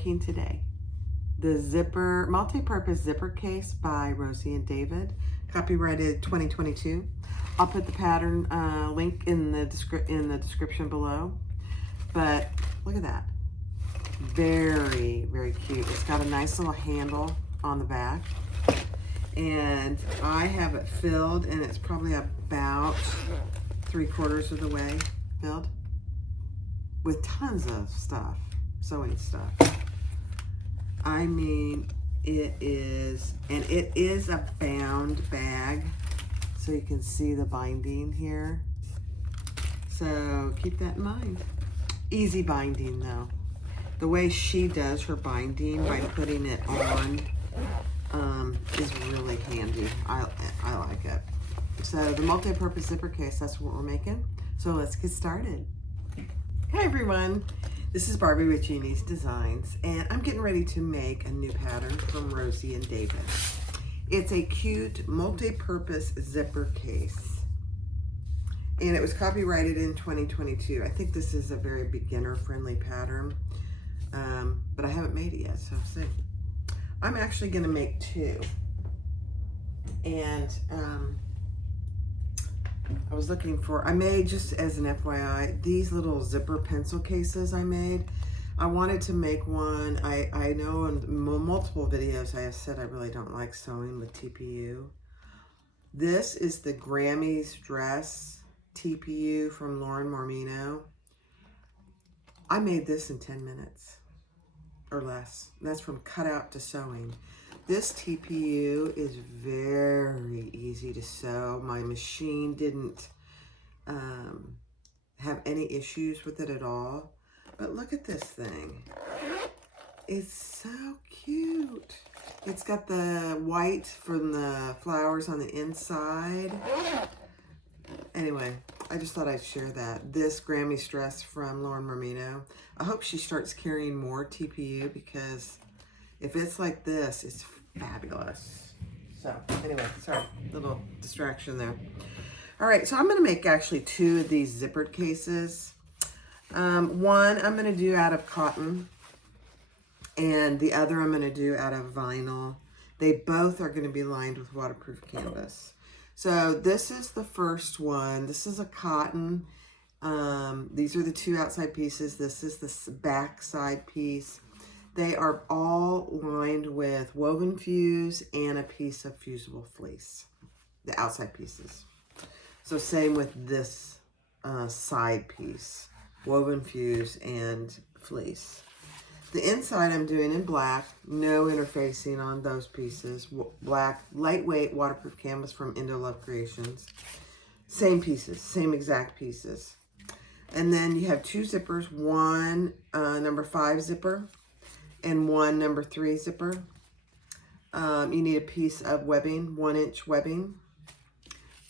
making today. The multi-purpose zipper case by Rosie and David, copyrighted 2022. I'll put the pattern link in the description below. But look at that. Very, very cute. It's got a nice little handle on the back. And I have it filled, and it's probably about 3/4 of the way filled with tons of stuff, sewing stuff. I mean, it is a bound bag, so you can see the binding here. So keep that in mind. Easy binding though. The way she does her binding by putting it on is really handy. I like it. So the multi-purpose zipper case, that's what we're making. So let's get started. Hey everyone, this is Barbie with Jeannie's Designs, and I'm getting ready to make a new pattern from Rosie and David. It's a cute multi-purpose zipper case, and it was copyrighted in 2022. I think this is a very beginner-friendly pattern, but I haven't made it yet, so see. I'm actually going to make two, and I made, just as an FYI, these little zipper pencil cases I made. I wanted to make one. I know in multiple videos I have said I really don't like sewing with TPU. This is the Grammy's Dress TPU from Lauren Marmino. I made this in 10 minutes or less. That's from cutout to sewing. This TPU is very easy to sew. My machine didn't have any issues with it at all. But look at this thing. It's so cute. It's got the white from the flowers on the inside. Anyway, I just thought I'd share that. This Grammy's Dress from Lauren Marmino. I hope she starts carrying more TPU, because if it's like this, it's fabulous. So anyway, sorry, little distraction there. All right, so I'm gonna make actually two of these zippered cases. One I'm gonna do out of cotton, and the other I'm gonna do out of vinyl. They both are gonna be lined with waterproof canvas. So this is the first one. This is a cotton. These are the two outside pieces. This is the back side piece. They are all lined with woven fuse and a piece of fusible fleece, the outside pieces. So same with this side piece, woven fuse and fleece. The inside I'm doing in black, no interfacing on those pieces. Black, lightweight waterproof canvas from Indo Love Creations. Same pieces, same exact pieces. And then you have two zippers, one number 5 zipper and one number 3 zipper. You need a piece of webbing, 1-inch webbing.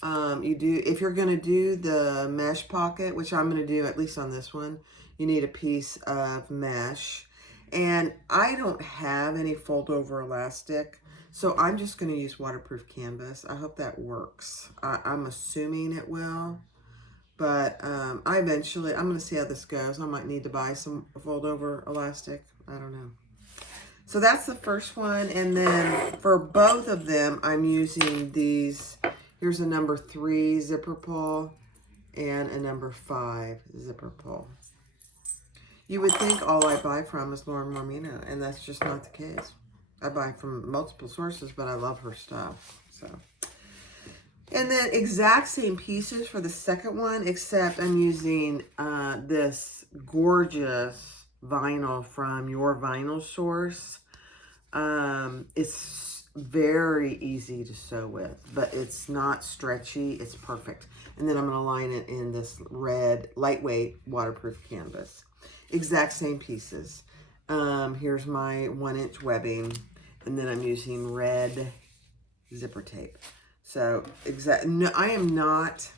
If you're gonna do the mesh pocket, which I'm gonna do at least on this one, you need a piece of mesh. And I don't have any fold over elastic, so I'm just gonna use waterproof canvas. I hope that works. I'm assuming it will, but I'm gonna see how this goes. I might need to buy some fold over elastic. I don't know. So that's the first one. And then for both of them, I'm using these. Here's a number 3 zipper pull and a number 5 zipper pull. You would think all I buy from is Lauren Marmino, and that's just not the case. I buy from multiple sources, but I love her stuff. So, and then exact same pieces for the second one, except I'm using this gorgeous vinyl from Your Vinyl Source. It's very easy to sew with, but it's not stretchy. It's perfect. And then I'm going to line it in this red, lightweight, waterproof canvas. Exact same pieces. Here's my 1-inch webbing, and then I'm using red zipper tape. So no, I am not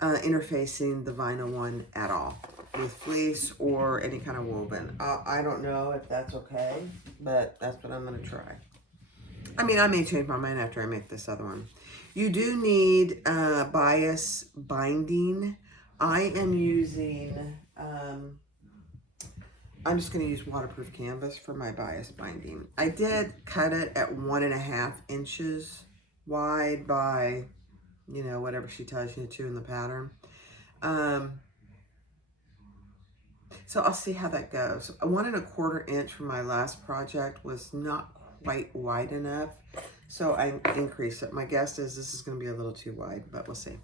interfacing the vinyl one at all with fleece or any kind of woven. I don't know if that's okay, but that's what I'm going to try. I mean, I may change my mind after I make this other one. You do need bias binding. I am using I'm just going to use waterproof canvas for my bias binding. I did cut it at 1.5 inches wide by, you know, whatever she tells you to in the pattern. So I'll see how that goes. 1.25 inch for my last project was not quite wide enough, so I increased it. My guess is this is going to be a little too wide, but we'll see.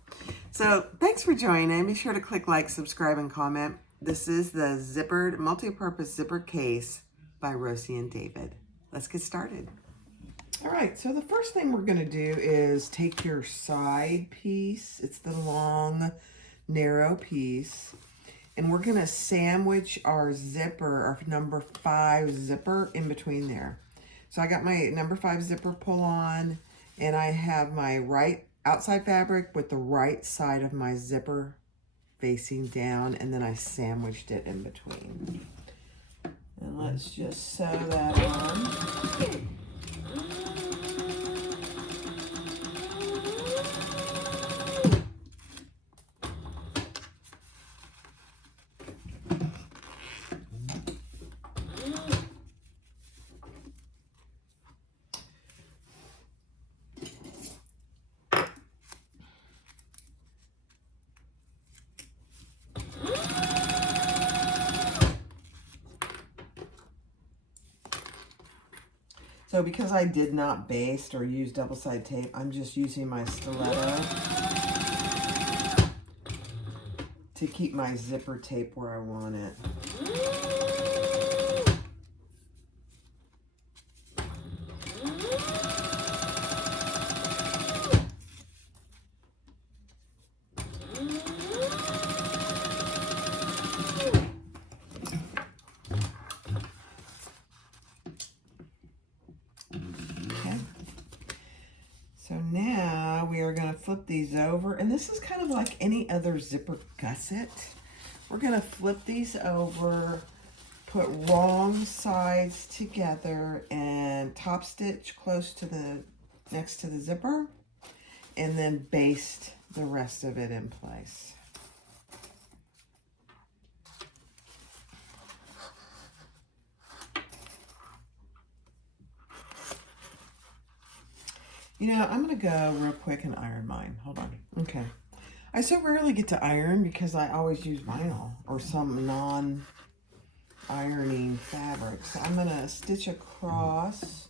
So thanks for joining. Be sure to click like, subscribe, and comment. This is the zippered, multi-purpose zipper case by Rosie and David. Let's get started. All right, so the first thing we're going to do is take your side piece. It's the long, narrow piece. And we're going to sandwich our zipper, our number 5 zipper in between there. So I got my number 5 zipper pull on, and I have my right outside fabric with the right side of my zipper facing down, and then I sandwiched it in between. And let's just sew that on. So because I did not baste or use double-side tape, I'm just using my stiletto to keep my zipper tape where I want it. So now we are going to flip these over, and this is kind of like any other zipper gusset. We're going to flip these over, put wrong sides together, and top stitch close to the next to the zipper, and then baste the rest of it in place. You know, I'm going to go real quick and iron mine. Hold on. Okay. I so rarely get to iron because I always use vinyl or some non-ironing fabric. So I'm going to stitch across,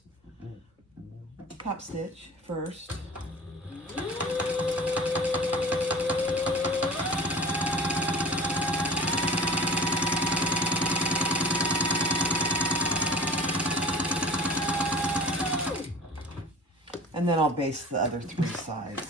top stitch first. And then I'll baste the other 3 sides.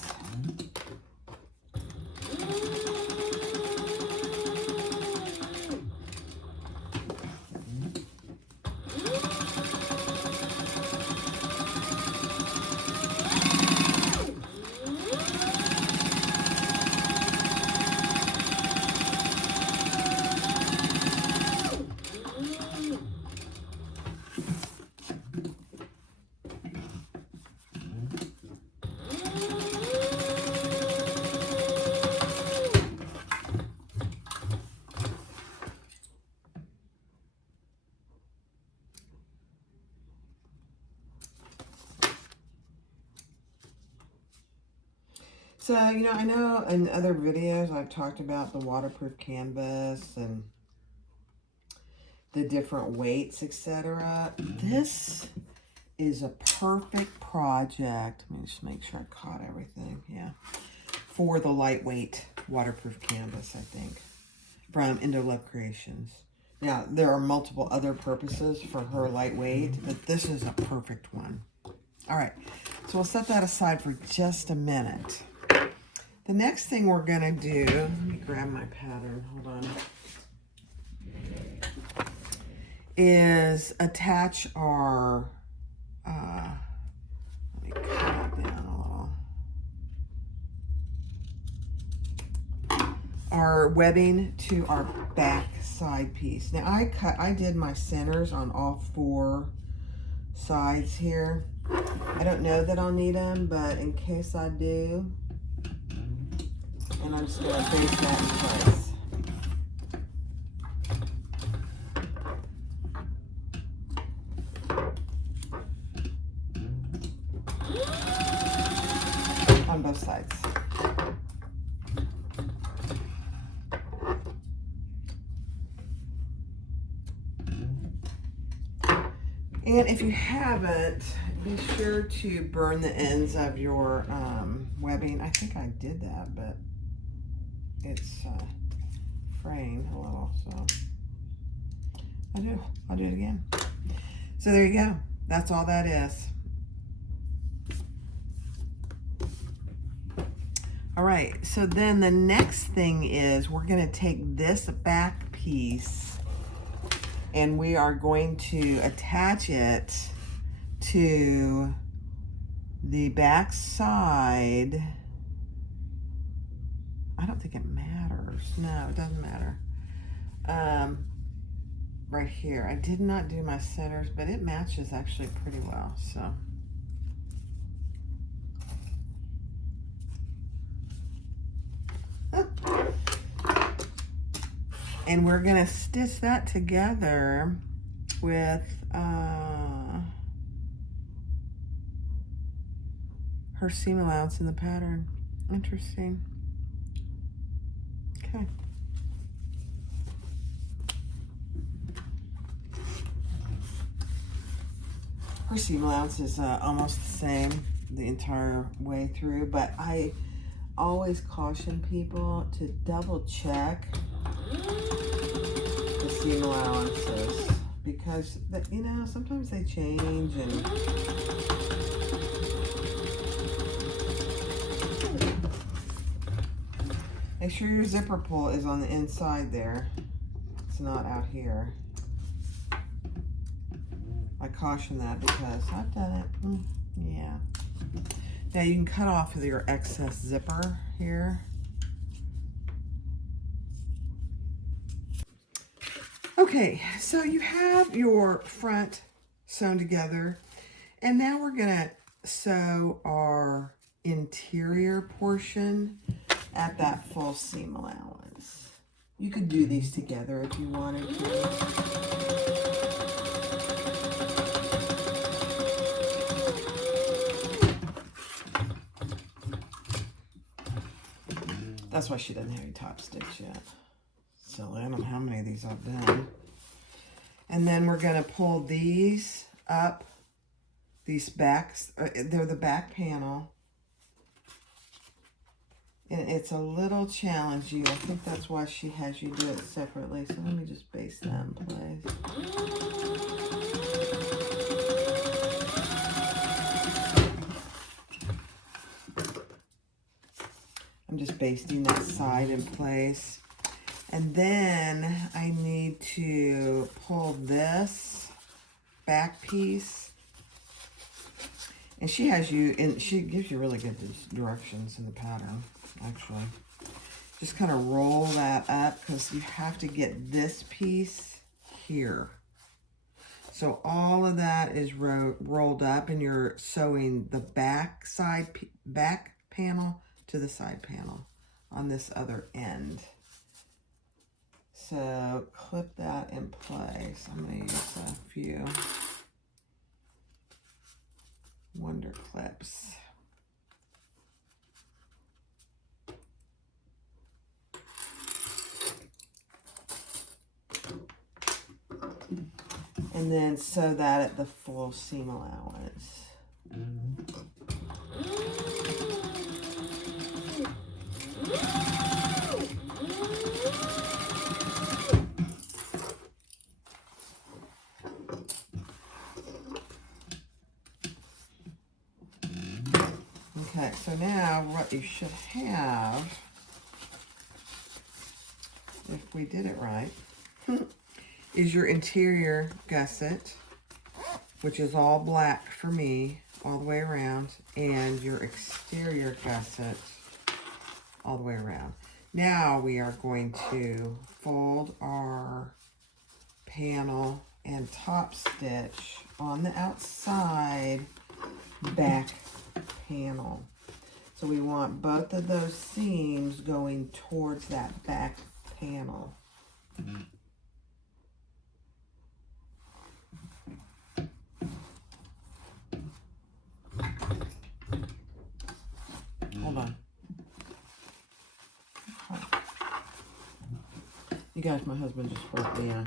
So, you know, I know in other videos I've talked about the waterproof canvas and the different weights, etc. This is a perfect project. Let me just make sure I caught everything. Yeah. For the lightweight waterproof canvas, I think, from Indo Love Creations. Now, there are multiple other purposes for her lightweight, but this is a perfect one. All right. So we'll set that aside for just a minute. The next thing we're going to do, let me grab my pattern, hold on, is attach our, let me cut it down a little, our webbing to our back side piece. Now I did my centers on all 4 sides here. I don't know that I'll need them, but in case I do, and I'm just going to baste that in place. on both sides. And if you haven't, be sure to burn the ends of your webbing. I think I did that, but it's fraying a little, so I'll do it again. So there you go. That's all that is. All right, so then the next thing is we're gonna take this back piece and we are going to attach it to the back side. I don't think it matters. No, it doesn't matter. Right here. I did not do my centers, but it matches actually pretty well, so. And we're gonna stitch that together with her seam allowance in the pattern. Interesting. Okay. Her seam allowance is almost the same the entire way through, but I always caution people to double check the seam allowances because, you know, sometimes they change and make sure your zipper pull is on the inside there. It's not out here. I caution that because I've done it. Yeah. Now you can cut off your excess zipper here. Okay, so you have your front sewn together, and now we're gonna sew our interior portion at that full seam allowance. You could do these together if you wanted to. That's why she doesn't have any top stitch yet. So I don't know how many of these I've done. And then we're gonna pull these up, these backs, they're the back panel. And it's a little challenging. I think that's why she has you do it separately. So let me just baste that in place. I'm just basting that side in place. And then I need to pull this back piece. And she has you, and she gives you really good directions in the pattern, actually. Just kind of roll that up because you have to get this piece here. So all of that is rolled up, and you're sewing the back panel to the side panel on this other end. So clip that in place. I'm going to use a few Wonder Clips. And then sew that at the full seam allowance. Okay, so now what you should have, if we did it right, is your interior gusset, which is all black for me, all the way around, and your exterior gusset all the way around. Now we are going to fold our panel and top stitch on the outside back panel. So we want both of those seams going towards that back panel. Hold guys, my husband just brought me a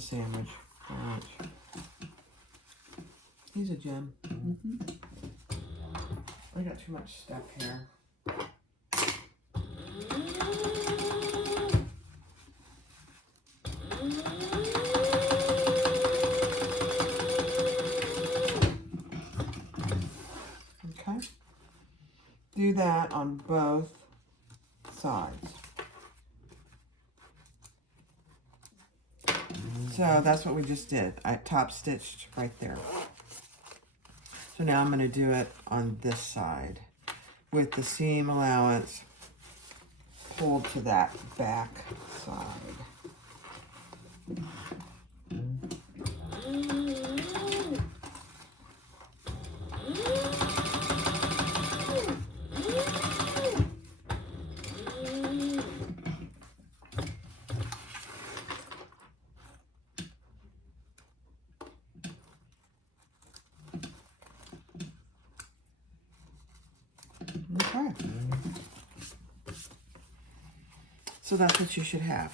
sandwich for lunch. He's a gem. I got too much stuff here. Okay. Do that on both sides. So that's what we just did. I top stitched right there. So now I'm going to do it on this side with the seam allowance pulled to that back side. Okay. So that's what you should have.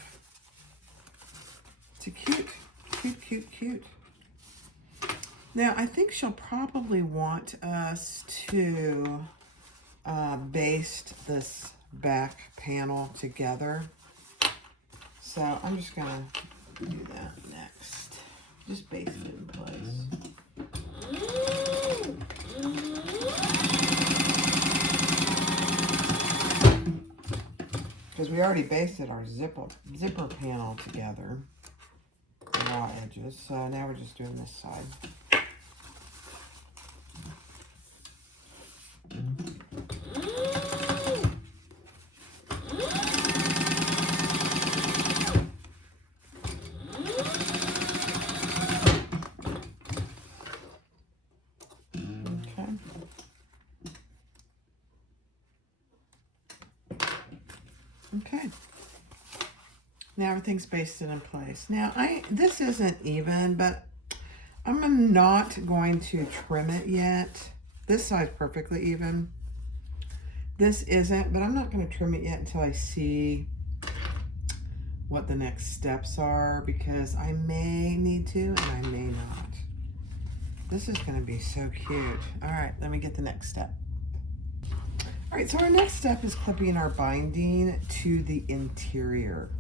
It's a cute, cute, cute, cute. Now, I think she'll probably want us to baste this back panel together. So I'm just going to do that next. Just baste it in place. Because we already basted our zipper panel together, the raw edges. So now we're just doing this side. Okay. Now everything's basted in place. Now this isn't even, but I'm not going to trim it yet. This side's perfectly even. This isn't, but I'm not going to trim it yet until I see what the next steps are, because I may need to and I may not. This is going to be so cute. All right, let me get the next step. All right, so our next step is clipping our binding to the interior,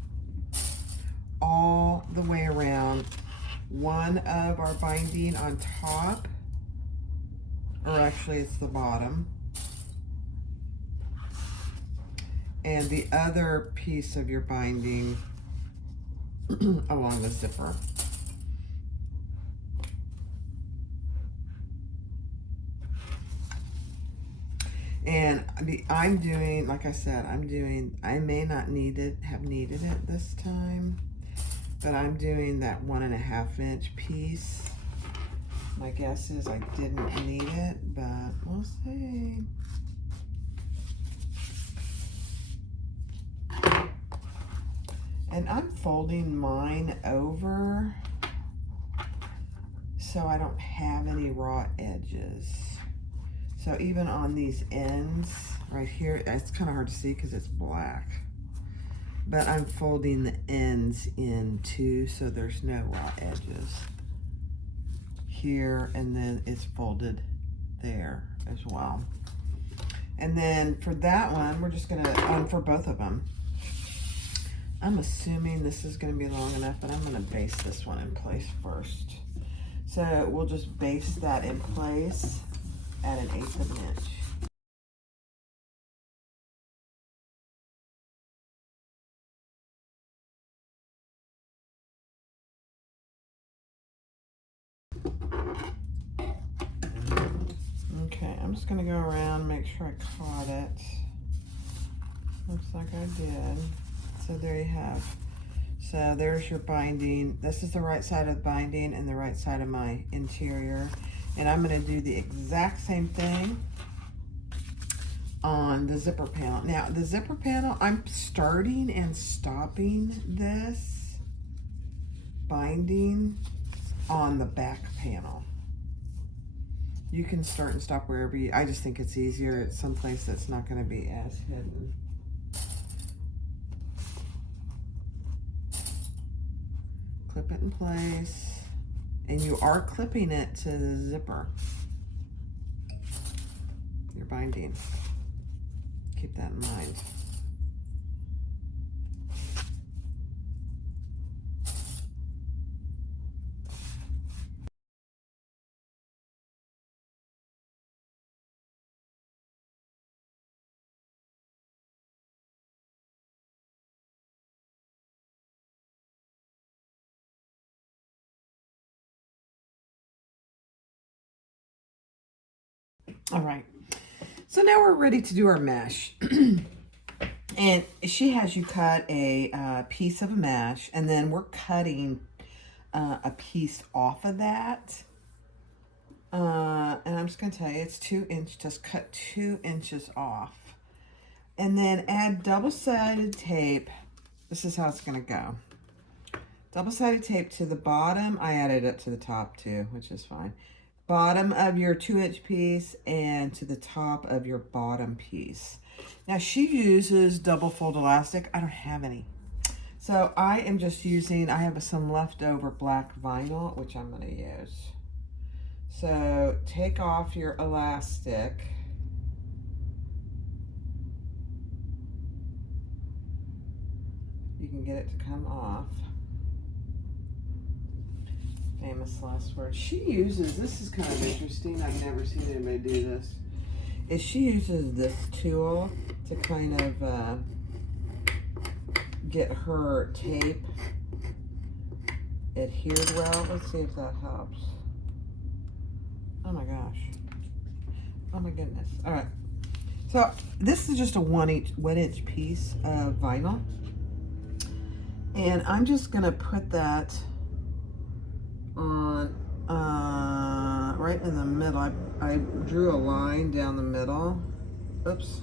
all the way around. One of our binding on top, or actually it's the bottom, and the other piece of your binding along the zipper. And I'm doing, like I said, I may not have needed it this time, but I'm doing that 1.5 inch piece. My guess is I didn't need it, but we'll see. And I'm folding mine over so I don't have any raw edges. So even on these ends right here, it's kind of hard to see because it's black, but I'm folding the ends in too, so there's no raw edges here, and then it's folded there as well. And then for that one, we're just gonna, for both of them, I'm assuming this is gonna be long enough, but I'm gonna baste this one in place first. So we'll just baste that in place at 1/8 of an inch. Okay, I'm just gonna go around, make sure I caught it. Looks like I did. So there you have. So there's your binding. This is the right side of the binding and the right side of my interior. And I'm gonna do the exact same thing on the zipper panel. Now the zipper panel, I'm starting and stopping this binding on the back panel. You can start and stop wherever you, I just think it's easier. It's someplace that's not gonna be as hidden. in place. And you are clipping it to the zipper. Your binding. Keep that in mind. All right, so now we're ready to do our mesh. And she has you cut a piece of a mesh, and then we're cutting a piece off of that. And I'm just going to tell you, it's 2 inches, just cut 2 inches off. And then add double-sided tape. This is how it's going to go. Double-sided tape to the bottom. I added it to the top too, which is fine. Bottom of your 2-inch piece and to the top of your bottom piece. Now she uses double fold elastic. I don't have any. So I am just using, I have some leftover black vinyl, which I'm going to use. So take off your elastic. You can get it to come off. Famous last word. She uses, this is kind of interesting, I've never seen anybody do this, is she uses this tool to kind of get her tape adhered well. Let's see if that helps. Oh my gosh. Oh my goodness. All right. So this is just a 1-inch piece of vinyl. And I'm just gonna put that on right in the middle. I drew a line down the middle. Oops.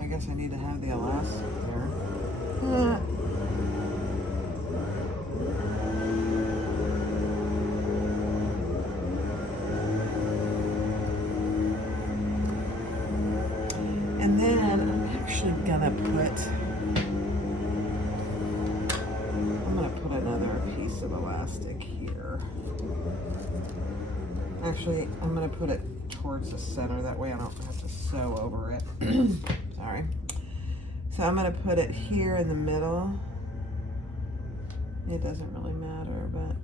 I guess I need to have the elastic there. And then I'm actually gonna put another piece of elastic here. Actually, I'm going to put it towards the center. That way I don't have to sew over it. Sorry. So I'm going to put it here in the middle. It doesn't really matter, but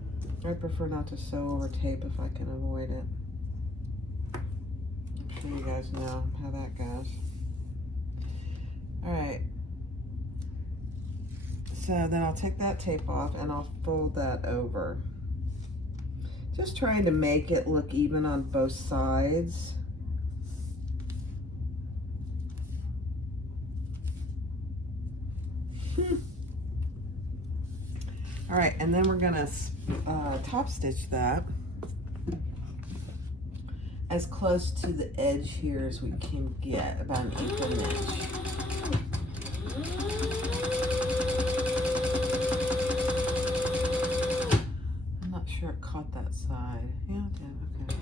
I prefer not to sew over tape if I can avoid it. I'm sure you guys know how that goes. All right. So then I'll take that tape off and I'll fold that over. Just trying to make it look even on both sides. All right, and then we're gonna top stitch that as close to the edge here as we can get, about 1/8 inch. Sure it caught that side. Yeah, it did. Okay.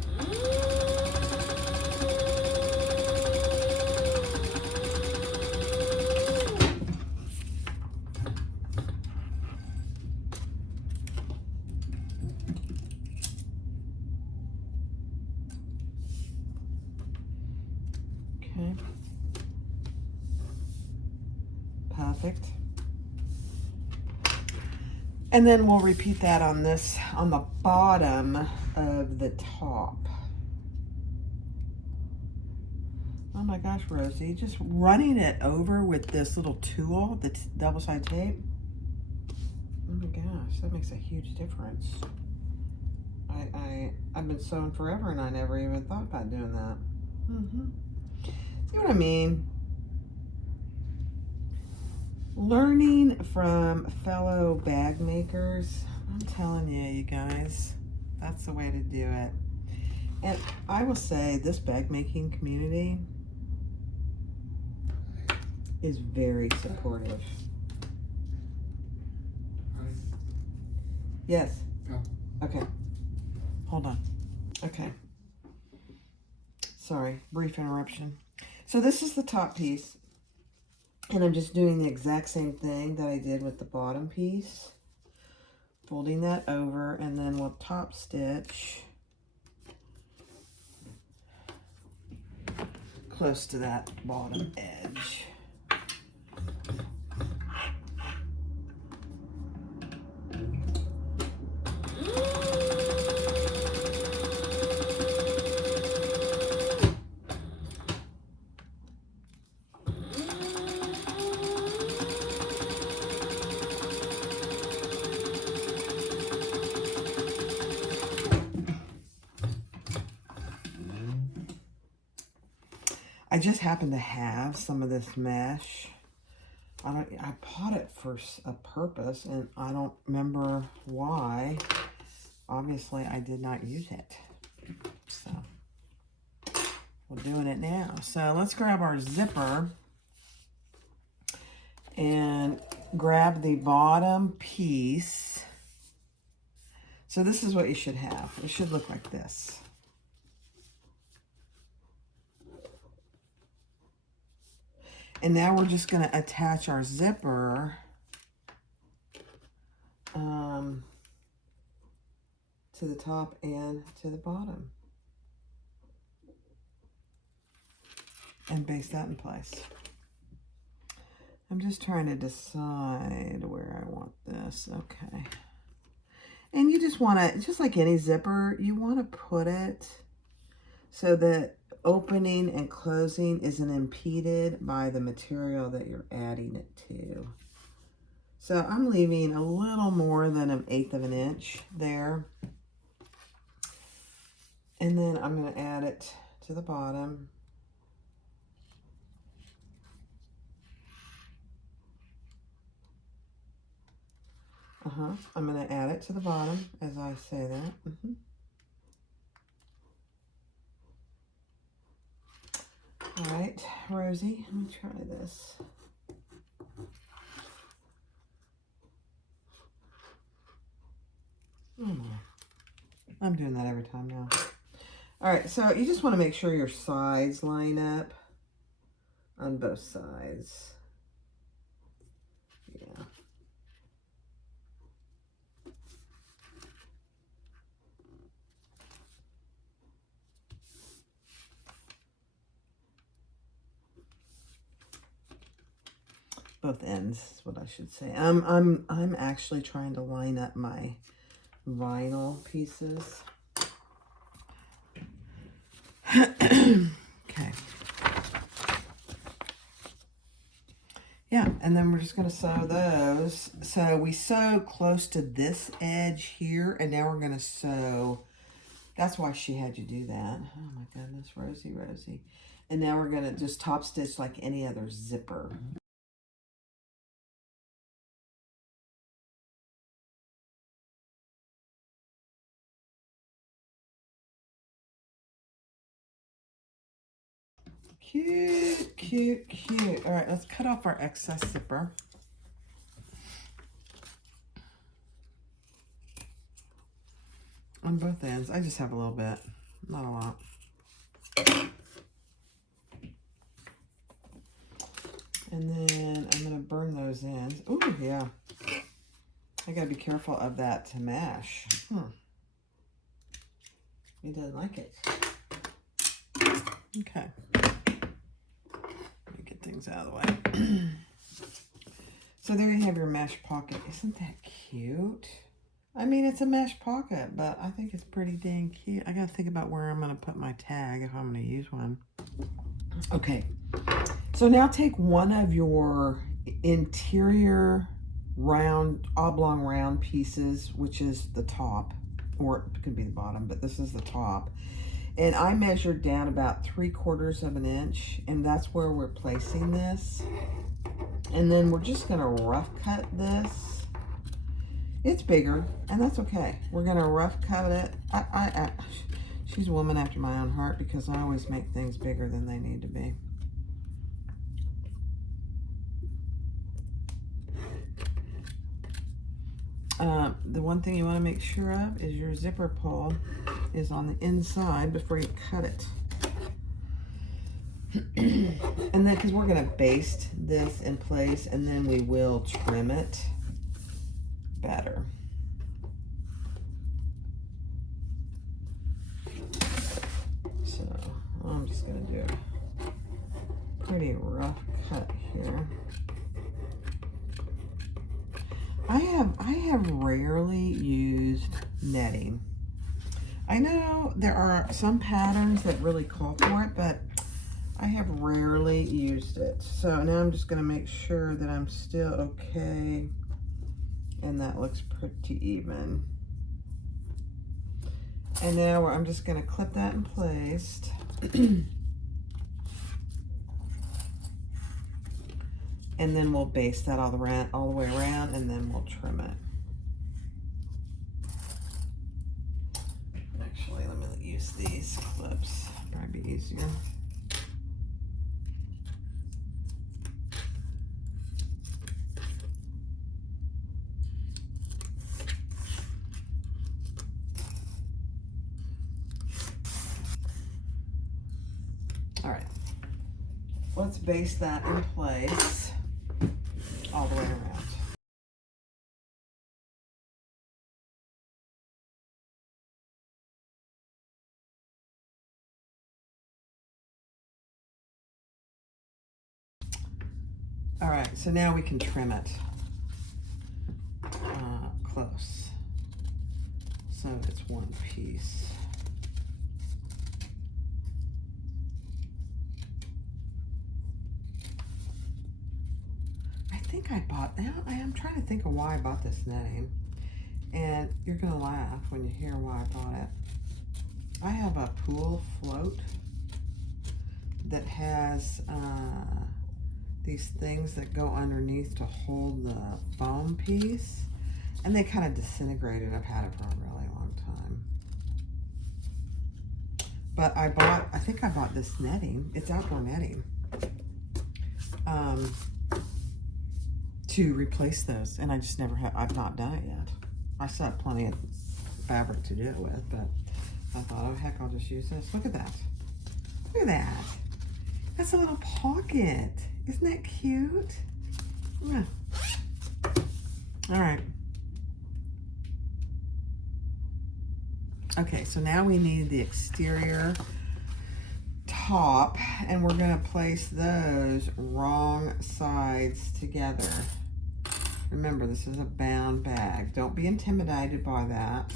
Okay. Perfect. And then we'll repeat that on this, on the bottom of the top. Oh my gosh, Rosie, just running it over with this little tool, the double-sided tape. Oh my gosh, that makes a huge difference. I've been sewing forever and I never even thought about doing that. See what I mean? Learning from fellow bag makers, I'm telling you, you guys, that's the way to do it. And I will say this bag making community is very supportive. Yes. Okay. Hold on. Okay. Sorry, brief interruption. So this is the top piece. And I'm just doing the exact same thing that I did with the bottom piece. folding that over, and then we'll top stitch close to that bottom edge. I just happen to have some of this mesh. I bought it for a purpose, and I don't remember why. Obviously, I did not use it. So, we're doing it now. So, let's grab our zipper and grab the bottom piece. So, this is what you should have. It should look like this. And now we're just going to attach our zipper to the top and to the bottom. And baste that in place. I'm just trying to decide where I want this. Okay. And you just want to, just like any zipper, you want to put it so that opening and closing isn't impeded by the material that you're adding it to. So I'm leaving a little more than 1/8 of an inch there. And then I'm going to add it to the bottom. I'm going to add it to the bottom as I say that. All right, Rosie, let me try this. I'm doing that every time now. All right, so you just want to make sure your sides line up on both sides. Yeah. Both ends is what I should say. I'm actually trying to line up my vinyl pieces. Okay. Yeah, and then we're just going to sew those. So we sew close to this edge here, and now we're going to sew. That's why she had you do that. Oh my goodness, Rosie. And now we're going to just top stitch like any other zipper. Cute, cute, cute. All right, let's cut off our excess zipper. On both ends. I just have a little bit, not a lot. And then I'm going to burn those ends. Oh, yeah. I got to be careful of that to mash. He doesn't like it. Okay. Let me get things out of the way. So there you have your mesh pocket. Isn't that cute? I mean, it's a mesh pocket, but I think it's pretty dang cute. I got to think about where I'm going to put my tag if I'm going to use one. Okay. So now take one of your interior round, oblong round pieces, which is the top, or it could be the bottom, but this is the top. And I measured down about 3/4 of an inch, and that's where we're placing this. And then we're just going to rough cut this. It's bigger, and that's okay. We're going to rough cut it. She's a woman after my own heart because I always make things bigger than they need to be. The one thing you want to make sure of is your zipper pull is on the inside before you cut it. And then, because we're going to baste this in place, and then we will trim it better. just gonna do a pretty rough cut here. I have rarely used netting. I know there are some patterns that really call for it, but I have rarely used it. So now I'm just gonna make sure that I'm still okay, and that looks pretty even. And now I'm just gonna clip that in place. And then we'll base that all the way around, and then we'll trim it. Actually, let me use these clips. Probably be easier. All right, let's base that in place all the way around. All right, so now we can trim it close, so it's one piece. I think I bought, I'm trying to think of why I bought this netting, and you're gonna laugh when you hear why I bought it. I have a pool float that has these things that go underneath to hold the foam piece, and they kind of disintegrated. I've had it for a really long time. But I think I bought this netting. It's outdoor netting. To replace those, and I just never have, I've not done it yet. I still have plenty of fabric to do it with, but I thought, oh heck, I'll just use this. Look at that. Look at that. That's a little pocket. Isn't that cute? Yeah. All right. Okay, so now we need the exterior top, and we're gonna place those wrong sides together. Remember, this is a bound bag. Don't be intimidated by that.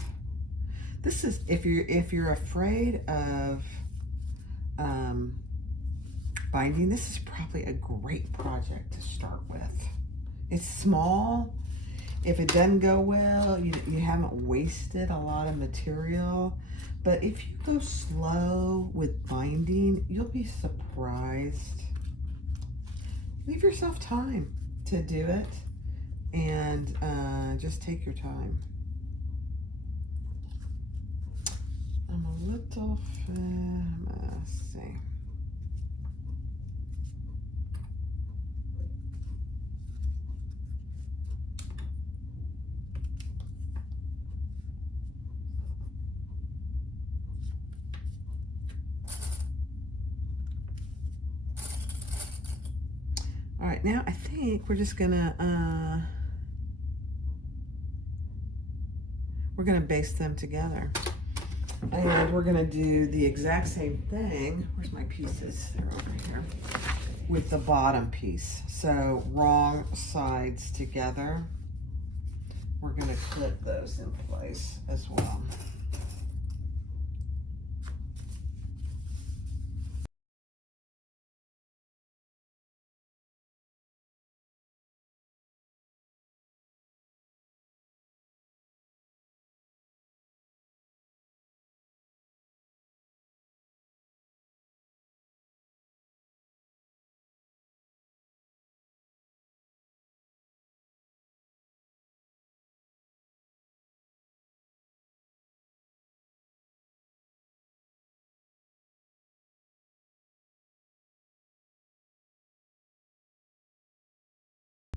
This is, if you're afraid of binding, this is probably a great project to start with. It's small. If it doesn't go well, you haven't wasted a lot of material. But if you go slow with binding, you'll be surprised. Leave yourself time to do it, and just take your time. I'm a little, let's see. All right, now I think we're just gonna base them together. And we're gonna do the exact same thing. Where's my pieces? They're over here. With the bottom piece. So wrong sides together. We're gonna clip those in place as well.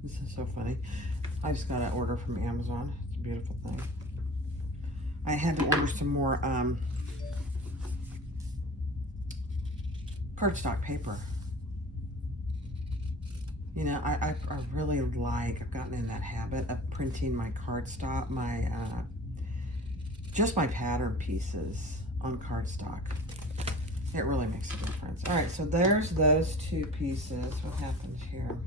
This is so funny. I just got an order from Amazon. It's a beautiful thing. I had to order some more cardstock paper. You know, I really like, I've gotten in that habit of printing my cardstock, just my pattern pieces on cardstock. It really makes a difference. All right, so there's those two pieces. What happens here?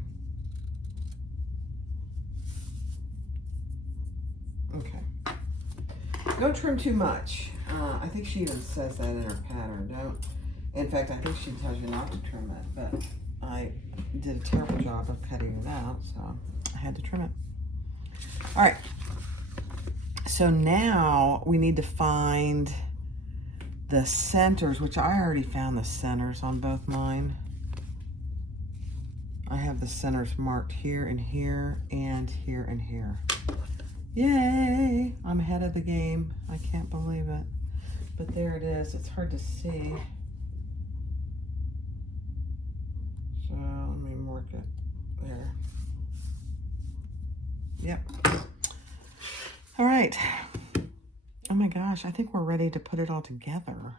Okay. Don't trim too much. I think she even says that in her pattern. Don't. In fact, I think she tells you not to trim it, but I did a terrible job of cutting it out, so I had to trim it. All right. So now we need to find the centers, which I already found the centers on both mine. I have the centers marked here and here and here and here. Yay! I'm ahead of the game. I can't believe it. But there it is. It's hard to see. So let me mark it there. Yep. All right. Oh my gosh, I think we're ready to put it all together.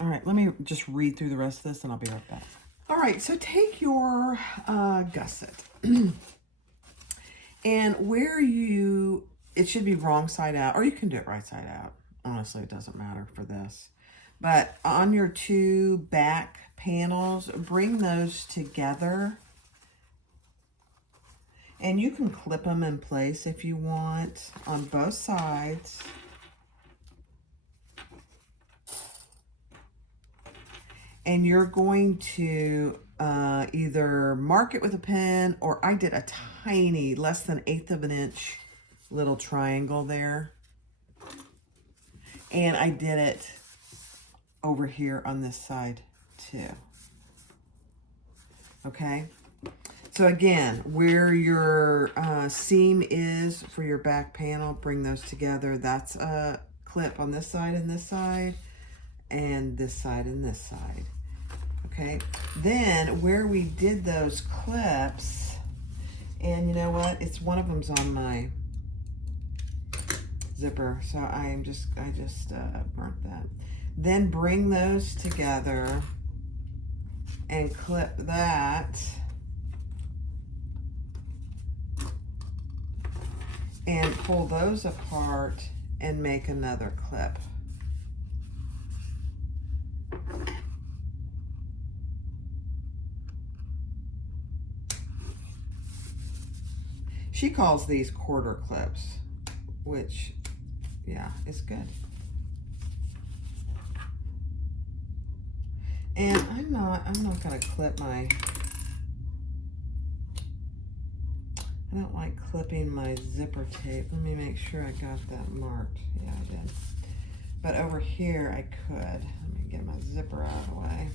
All right, let me just read through the rest of this and I'll be right back. All right, so take your gusset. And where it should be wrong side out, or you can do it right side out. Honestly, it doesn't matter for this. But on your two back panels, bring those together. And you can clip them in place if you want on both sides. And you're going to either mark it with a pen, or I did a tiny, less than 1/8 of an inch little triangle there. And I did it over here on this side too. Okay. So again, where your seam is for your back panel, bring those together. That's a clip on this side and this side, and this side and this side. Okay, then where we did those clips, and you know what? It's one of them's on my zipper, so I just burnt that. Then bring those together and clip that. And pull those apart and make another clip. She calls these quarter clips, which, yeah, is good. And I'm not gonna clip my, I don't like clipping my zipper tape. Let me make sure I got that marked. Yeah, I did. But over here, I could. Let me get my zipper out of the way.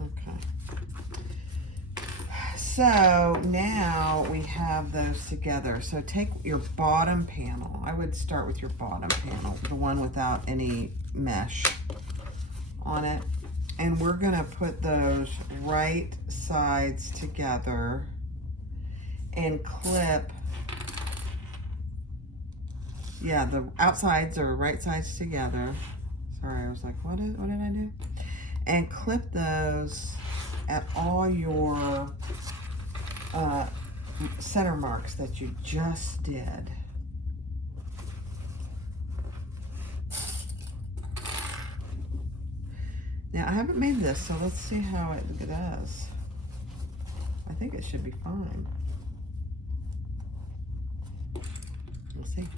Okay. So now we have those together. So take your bottom panel. I would start with your bottom panel, the one without any mesh on it, and we're gonna put those right sides together and clip, yeah, the outsides are right sides together. Sorry, I was like, what did I do? And clip those at all your center marks that you just did. Now, I haven't made this, so let's see how it does. I think it should be fine. We'll see.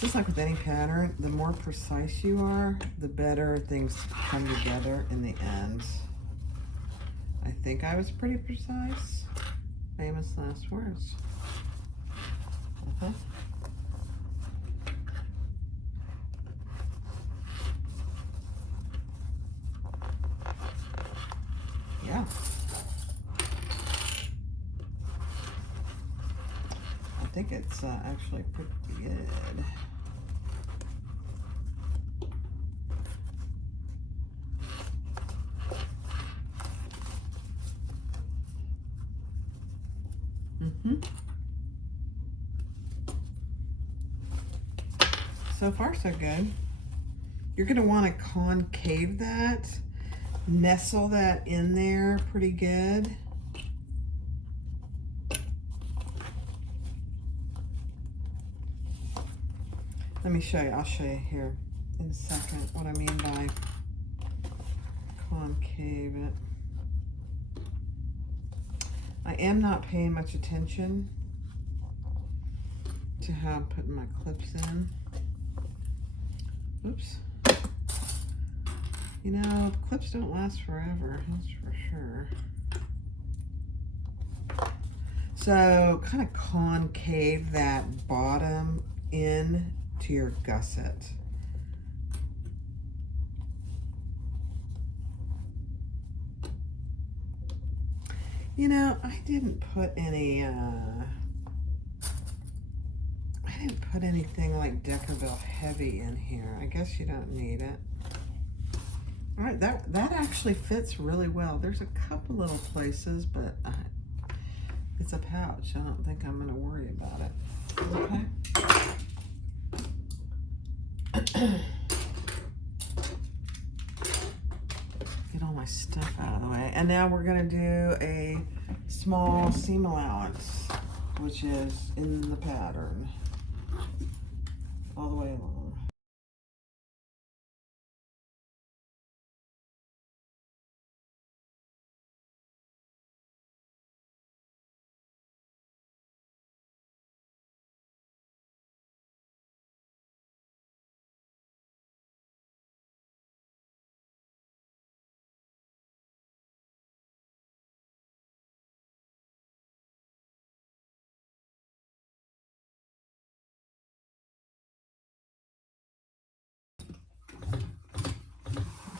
Just like with any pattern, the more precise you are, the better things come together in the end. I think I was pretty precise. Famous last words. Yeah. I think it's actually pretty good. So far, so good. You're going to want to concave that, nestle that in there pretty good. Let me show you. I'll show you here in a second what I mean by concave it. I am not paying much attention to how I'm putting my clips in. Oops. You know, clips don't last forever, that's for sure. So kind of concave that bottom in to your gusset. You know, I didn't put anything like Decaville heavy in here. I guess you don't need it. All right, that actually fits really well. There's a couple little places, but it's a pouch. I don't think I'm gonna worry about it. Okay. Get all my stuff out of the way. And now we're gonna do a small seam allowance, which is in the pattern all the way along.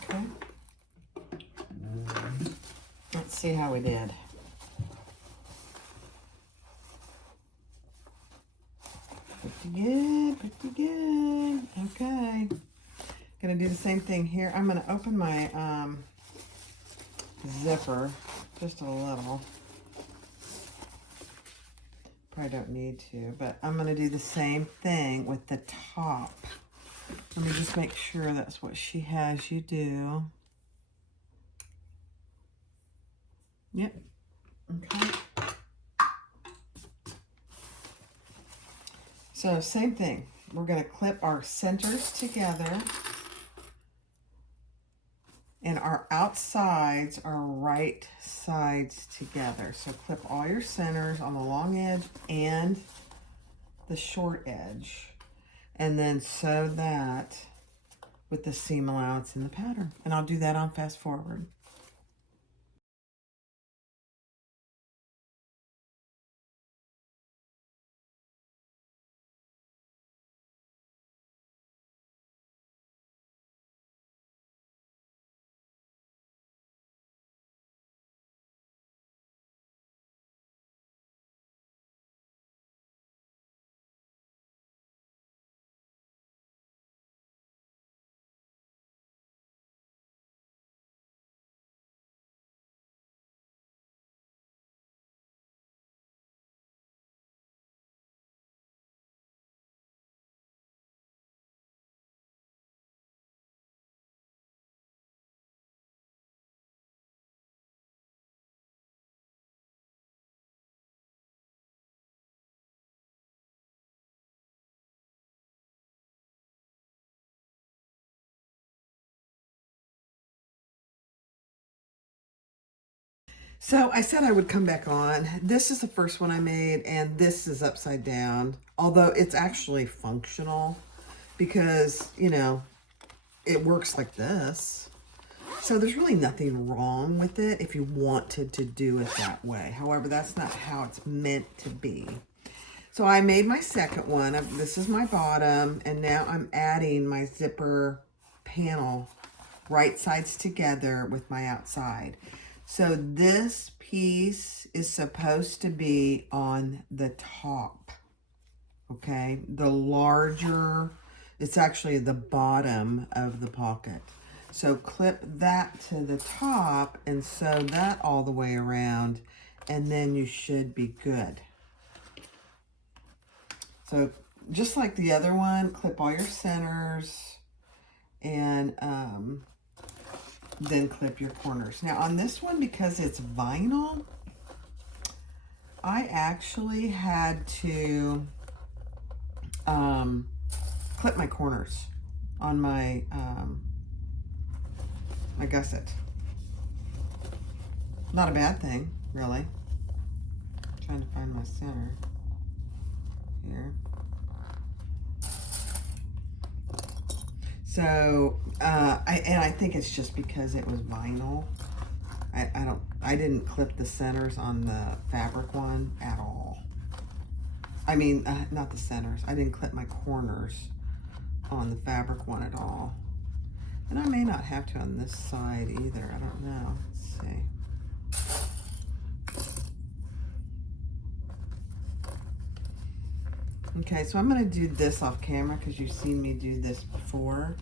Okay. Let's see how we did. Pretty good, pretty good. Okay. Gonna do the same thing here. I'm gonna open my zipper just a little. Probably don't need to, but I'm gonna do the same thing with the top. Let me just make sure that's what she has you do. Yep. Okay. So same thing. We're going to clip our centers together, and our outsides are right sides together. So clip all your centers on the long edge and the short edge, and then sew that with the seam allowance in the pattern. And I'll do that on fast forward. So I said I would come back on. This is the first one I made, and this is upside down, although it's actually functional because, you know, it works like this. So there's really nothing wrong with it if you wanted to do it that way. However, that's not how it's meant to be. So I made my second one. This is my bottom, and now I'm adding my zipper panel right sides together with my outside. So this piece is supposed to be on the top, okay? The larger, it's actually the bottom of the pocket. So clip that to the top and sew that all the way around, and then you should be good. So just like the other one, clip all your centers and then clip your corners. Now on this one, because it's vinyl, I actually had to clip my corners on my my gusset. Not a bad thing, really. I'm trying to find my center here. So, I think it's just because it was vinyl. I didn't clip the centers on the fabric one at all. I mean, not the centers. I didn't clip my corners on the fabric one at all. And I may not have to on this side either. I don't know. Let's see. Okay, so I'm going to do this off camera because you've seen me do this before.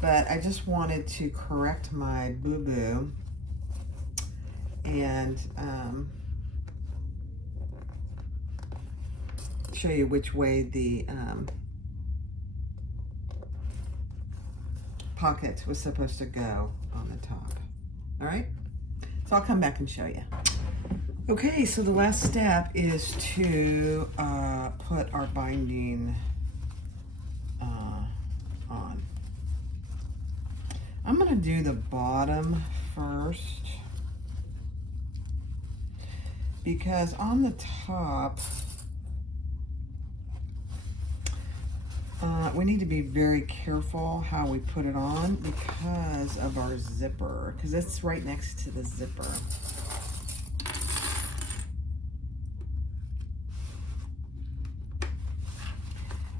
But I just wanted to correct my boo-boo and show you which way the pocket was supposed to go on the top. All right, so I'll come back and show you. Okay, so the last step is to put our binding on. I'm going to do the bottom first because on the top we need to be very careful how we put it on because of our zipper, because it's right next to the zipper.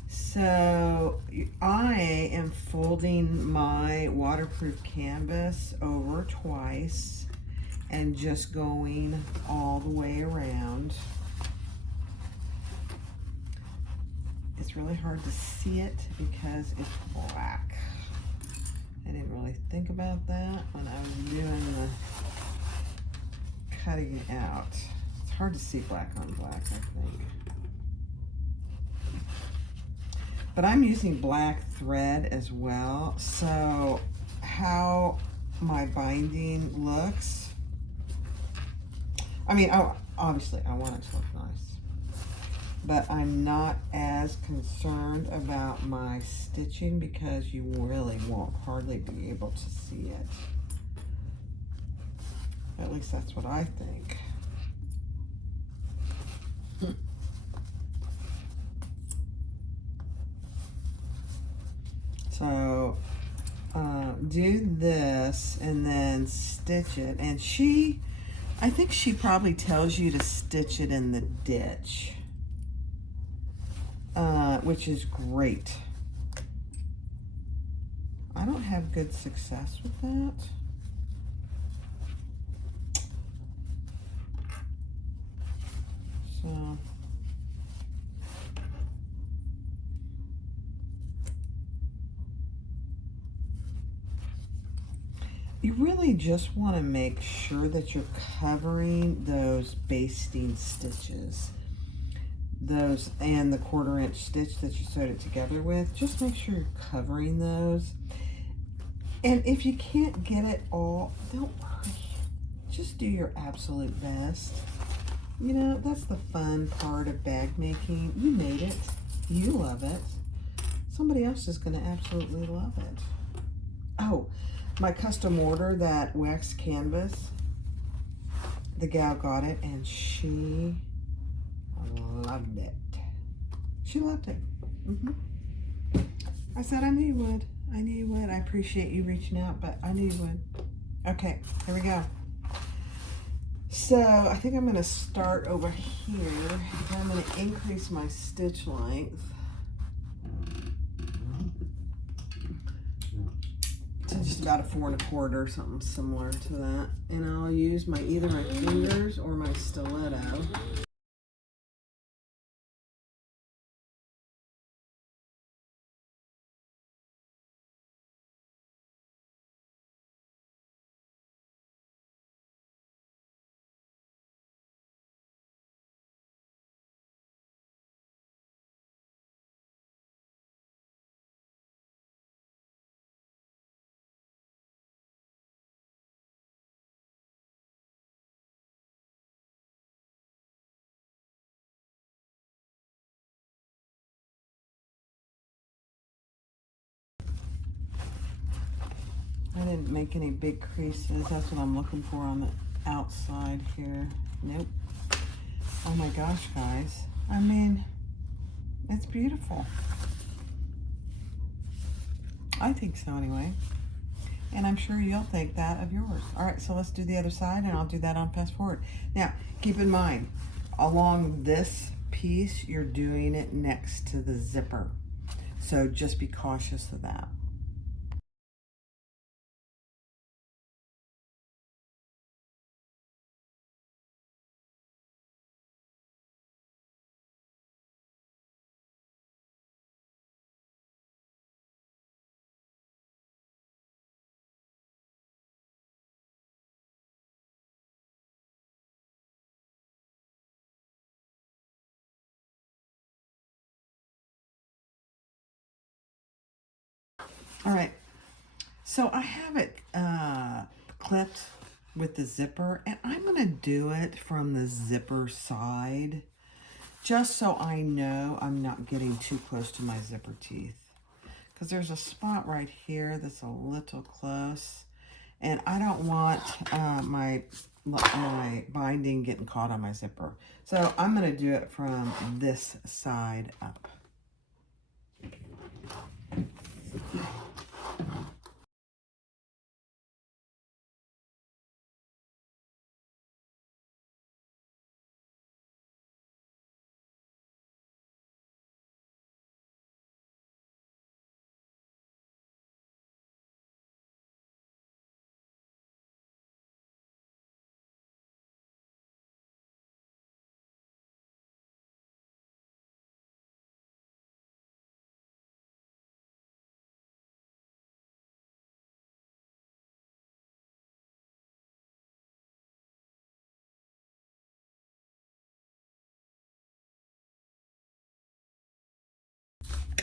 So I am folding my waterproof canvas over twice and just going all the way around. It's really hard to see it because it's black. I didn't really think about that when I was doing the cutting it out. It's hard to see black on black, I think. But I'm using black thread as well, so how my binding looks, I mean, obviously I want it to look nice, but I'm not as concerned about my stitching because you really won't hardly be able to see it. At least that's what I think. So do this and then stitch it. And I think she probably tells you to stitch it in the ditch, which is great. I don't have good success with that. So you really just want to make sure that you're covering those basting stitches, those and the 1/4 inch stitch that you sewed it together with. Just make sure you're covering those. And if you can't get it all, don't worry. Just do your absolute best. You know, that's the fun part of bag making. You made it. You love it. Somebody else is going to absolutely love it. Oh, my custom order, that wax canvas, the gal got it and she loved it. She loved it. I said I knew you would. I knew you would. I appreciate you reaching out, but I knew you would. Okay, here we go. So I think I'm going to start over here. I'm going to increase my stitch length to just about a 4 1/4, something similar to that. And I'll use either my fingers or my stiletto. I didn't make any big creases. That's what I'm looking for on the outside here. Nope. Oh my gosh, guys. I mean, it's beautiful. I think so anyway. And I'm sure you'll think that of yours. All right, so let's do the other side, and I'll do that on fast forward. Now, keep in mind, along this piece, you're doing it next to the zipper. So just be cautious of that. All right, so I have it clipped with the zipper, and I'm gonna do it from the zipper side, just so I know I'm not getting too close to my zipper teeth. Because there's a spot right here that's a little close, and I don't want my binding getting caught on my zipper. So I'm gonna do it from this side up.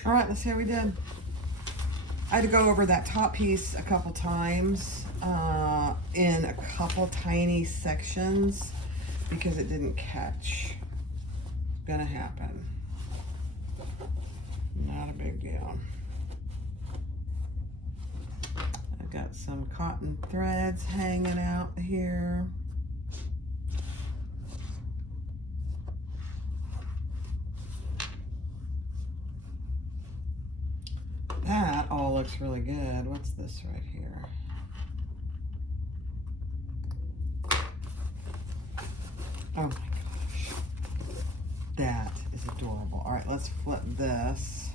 All right, let's see how we did. I had to go over that top piece a couple times in a couple tiny sections because it didn't catch. It's gonna happen. Not a big deal. I've got some cotton threads hanging out here. That all looks really good. What's this right here? Oh my gosh. That is adorable. All right, let's flip this.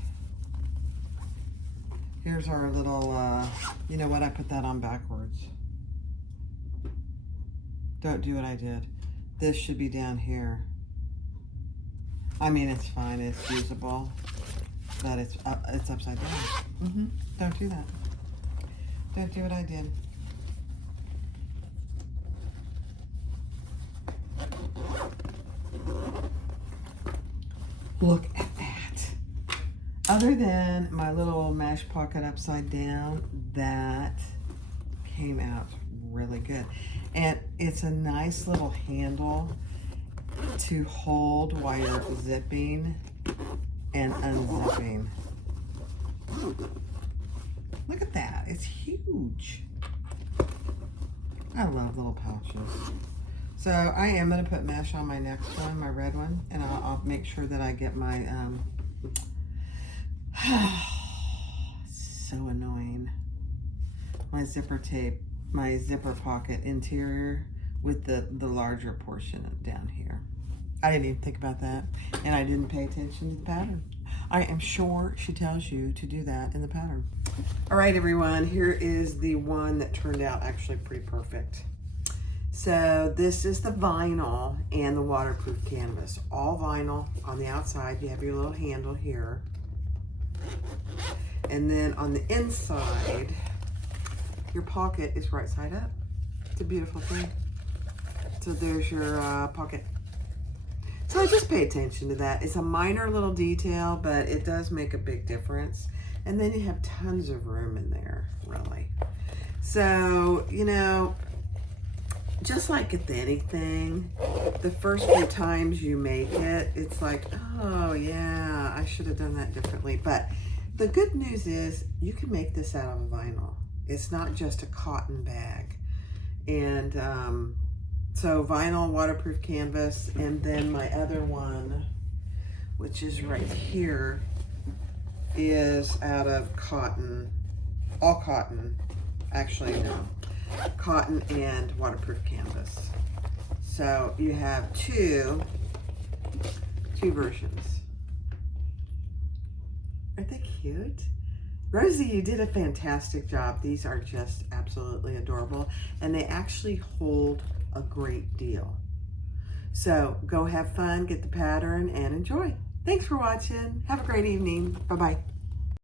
Here's our little, you know what? I put that on backwards. Don't do what I did. This should be down here. I mean, it's fine. It's usable. But it's upside down. Don't do that. Don't do what I did. Look at that. Other than my little mesh pocket upside down, that came out really good. And it's a nice little handle to hold while you're zipping and unzipping. Look at that, it's huge. I love little pouches. So I am gonna put mesh on my next one, my red one, and I'll make sure that I get my, so annoying. My zipper tape, my zipper pocket interior with the larger portion down here. I didn't even think about that, and I didn't pay attention to the pattern. I am sure she tells you to do that in the pattern. All right, everyone, here is the one that turned out actually pretty perfect. So this is the vinyl and the waterproof canvas. All vinyl on the outside. You have your little handle here. And then on the inside, your pocket is right side up. It's a beautiful thing. So there's your pocket. So I just pay attention to that. It's a minor little detail, but it does make a big difference. And then you have tons of room in there, really. So, you know, just like with anything, the first few times you make it, it's like, oh yeah, I should have done that differently. But the good news is you can make this out of vinyl. It's not just a cotton bag. And so vinyl waterproof canvas, and then my other one, which is right here, is out of cotton, all cotton, actually no, cotton and waterproof canvas. So you have two versions. Aren't they cute? Rosie, you did a fantastic job. These are just absolutely adorable, and they actually hold a great deal. So go have fun, get the pattern, and enjoy. Thanks for watching. Have a great evening. Bye-bye.